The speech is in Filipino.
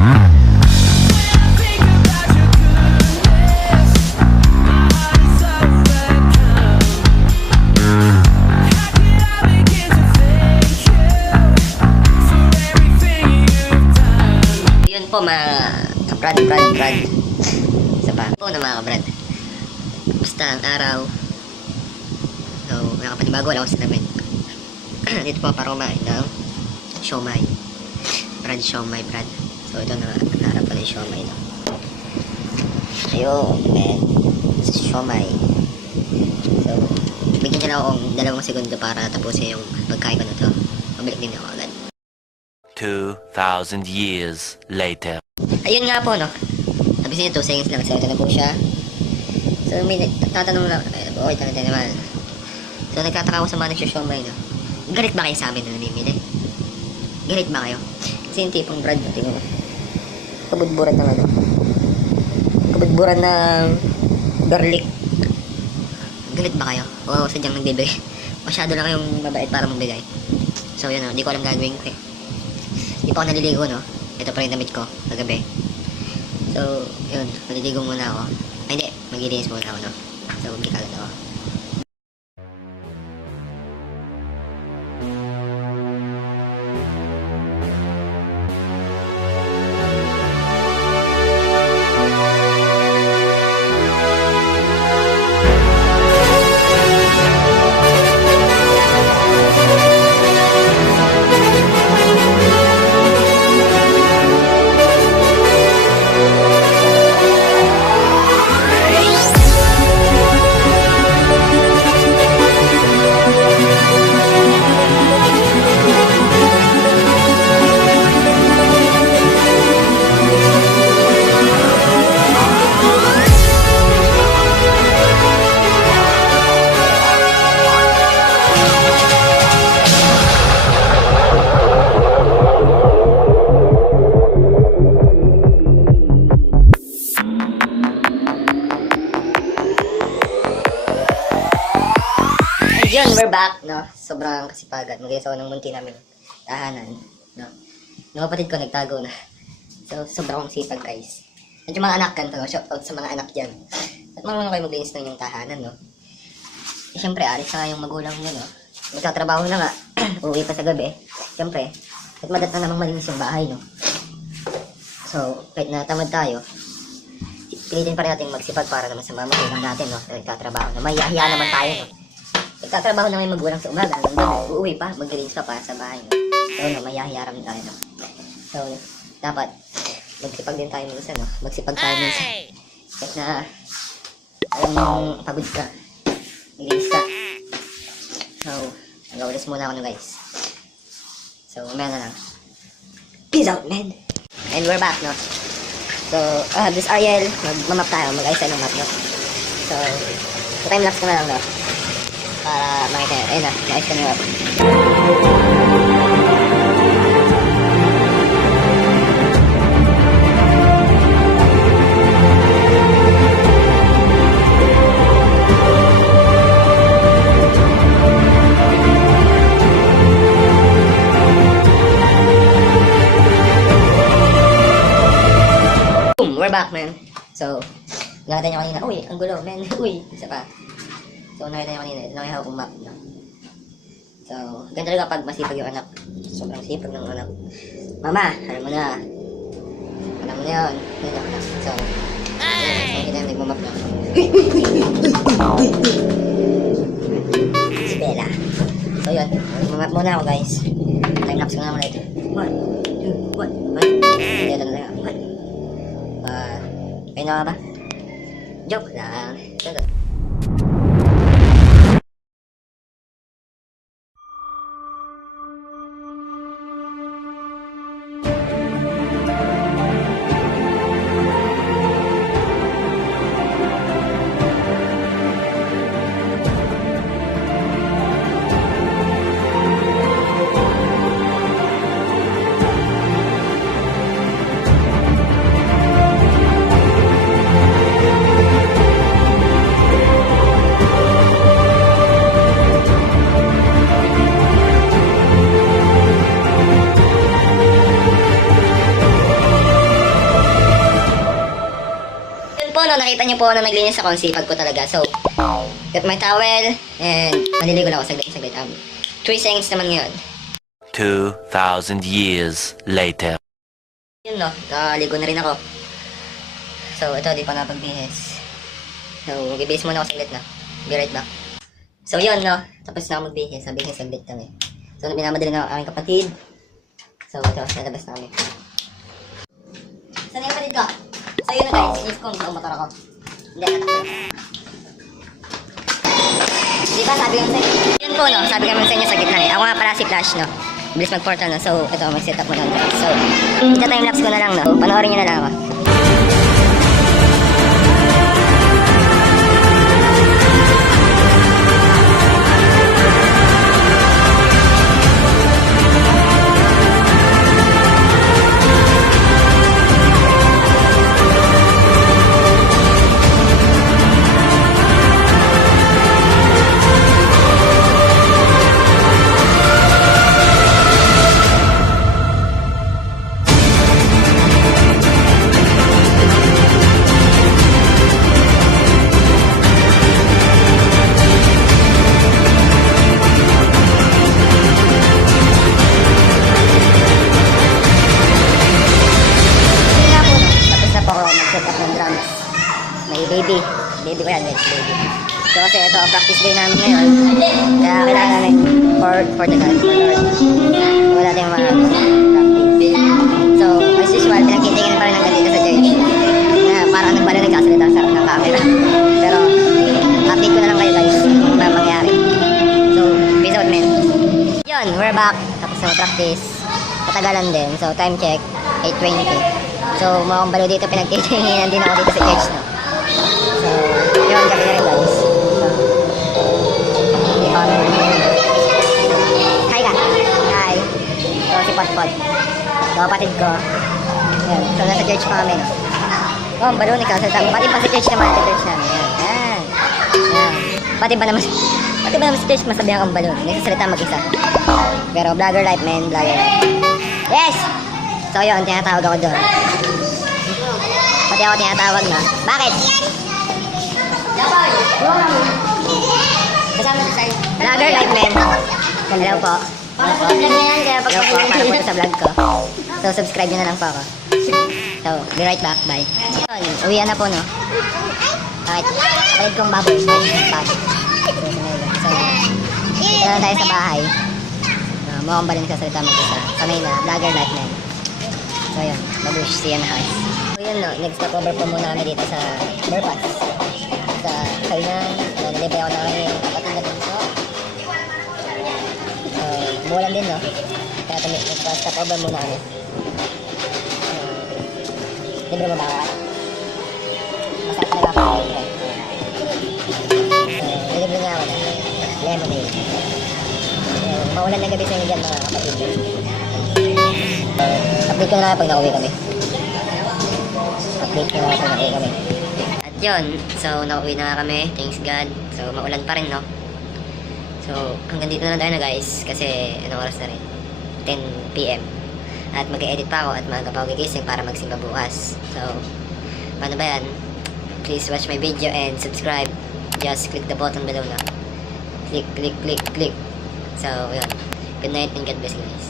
Yun po mga kabrad. Isa pa po na mga kabrad. Basta ang araw. So, nakapanibago wala akong salamin. Dito po para kumain ng siomay. Siomay. So, ito na harap pala yung siomay, no? Ayun, man. Siomay. So, bigyan nyo lang akong 2 segundo para tapusin yung pagkain ko na to. Pabalik din ako agad. 2,000 years later. Ayun nga po, no? Sabi siya 2 seconds lang. So, ito na po siya. So, may nagtatanong lang. Okay, tayo naman. So, nagtataka ko sa mga nagsyo-siomay, no? Galit ba kayo sa amin na namimili? Galit ba kayo? Kasi yung tipong brand natin, no? Kabudburan ng ano? Kabudburan ng garlic. Galit ba kayo? O sadyang nagbibigay? Masyado na kayong mabait para magbigay. So, yun, no? Hindi ko alam gagawin ko, eh. Hindi pa ako naliligo, no? Ito pa rin damit ko, kagabi. So, yun, maliligo muna ako. Ay, hindi, maglilinis muna ako, no? So, hindi kagad ako. Yun, we're back, no? Sobrang kasipagan. Mag-iis ako ng munti namin tahanan, no? Yung kapatid ko nagtago na. So, sobrang sipag, guys. At yung mga anak kan to, shout out sa mga anak dyan. At marunong kayo maglinis ng yung tahanan, no? Eh, syempre, alis na yung magulang nyo, no? Magtatrabaho na nga. Uwi pa sa gabi. Syempre, at madat na namang malinis yung bahay, no? So, kahit na tamad tayo, pilitin pa rin natin magsipag para naman sa mga magulang natin, no? Nagtatrabaho na. Mahihiya naman tayo, no? Nagtatrabaho na may magulang sa umaga, hanggang doon, uuwi pa, maglinis pa para sa bahay, no? So, no, mayahiyaram din tayo, no? So, dapat, magsipag din tayo minsan, no? Magsipag tayo minsan. Kahit na, alam mong pagod ka, maglinis ka. So, nag-aulis muna ako, no, guys. So, umaya na lang. Peace out, man! And we're back, no? So, this Ariel, mag-map tayo, mag-ayos tayo ng map, no? So, time-lapse ko na lang, no? Para makita yun. Ayun na, maayos ka na yung map. Boom! We're back, man. So, nakita nyo kanina, uy, ang gulo, man. Uy, isa pa. So, nakita nyo kanina, nakita ko map, no? So, ganito talaga pag masipag yung anak. Sobrang sipag ng anak. Mama, alam mo na. Alam mo na yun. Yun yung anak. So, nakita yung nagmamap na. Si Bella. So, yun. Mamap muna ako, guys. Time-lapse ko na muna ito. 1, 2, 1. Ito na lang. 1. Ayun na ba? Joke lang. Ito. no, nakita niyo po na naglinis ako, ang sipag ko talaga. So, got my towel, and maliligo na ako saglit. 3 seconds naman ngayon. 2,000 years later. Yun no, nakaligo na rin ako. So, ito, di pa napagbihis. So, magbibihis muna ako saglit na. Be right back. So, yun no, tapos na ako magbihis. Sabihin saglit kami. So, binamadali na ako aking kapatid. So, ito, nalabas na kami. Saan yung kapatid ko? So, yun na guys, inis ko, motor ako. Hindi, natakot. Di ba, sabi ko sa inyo? Yun po no, sabi ko sa inyo sa gitna eh. Ako nga pala si Flash no. Bilis mag-portal no. So, ito, mag-set up mo na guys. So, ito time-lapse ko na lang no. Panoorin nyo na lang ako. Set up ng drums. May baby. Baby ko yan, guys. Baby. So kasi ito, practice day namin ngayon. Kaya kailangan namin for the God, for Lord. Wala tayong mga practice. So, as usual, pinagkitingin pa rin hanggang dito sa church. Na parang nang bala nagsasalita sa ng camera. Pero, update ko na lang kayo guys kung ano mangyari. So, peace out men. Yun, we're back. Tapos na practice. Patagalan din. So, time check, 8:20. So, mga kumbalo dito, pinagtitinginan din ako dito sa church, no? So, yun, gabi na rin, guys. So, hindi pa kami Hi ka! Hi! So, si Potpot. So, kapatid ko. Yun. So, nasa church pa kami, no? Oh, ang balo, nagkasalita. Pati pa sa church naman, sa church namin. Yan. Yan. Pati ba naman sa church, masabihan kang balo. Nagsasalita mag-isa. Pero, vlogger life, man. Vlogger life. Yes! So, yun, tinatawag ako doon. Pati ako tinatawag na. Bakit? Kasama sa side. Vlogger life, men. Hello po. Hello po, para po sa vlog ko. So, subscribe nyo na lang po ako. So, be right back. Bye. Yun, uwian na po, no? Bakit? Palit kong baboy. Bag. So, ito na tayo sa bahay. Mukhang ba rin nagsasalita mag-isa. Sanay na, vlogger life, men. So, yun. Babush, see you in the house. So, yun, no. Nag-stop over po muna kami dito sa Burpass. Sa Kainan. Nalibay ako na kami kapatid na bunso. So, umulan din, no? Kaya nag-stop over muna kami. Libre mo ba ako? Masarap na ba ako? So, libre nga ako na. Lemonade. So, maulan na gabi sa inyo dyan, mga kapatid. Update ko na lang pag nauwi kami. At yun, so nauwi na kami, thanks God. So maulan pa rin, no? So hanggang dito na lang tayo na guys. Kasi anong oras na rin? 10 PM. At mag-edit pa ako at maaga pa ako gigising para magsimba bukas. So, paano ba yan? Please watch my video and subscribe. Just click the button below na. Click. So yun. Good night and God bless you guys.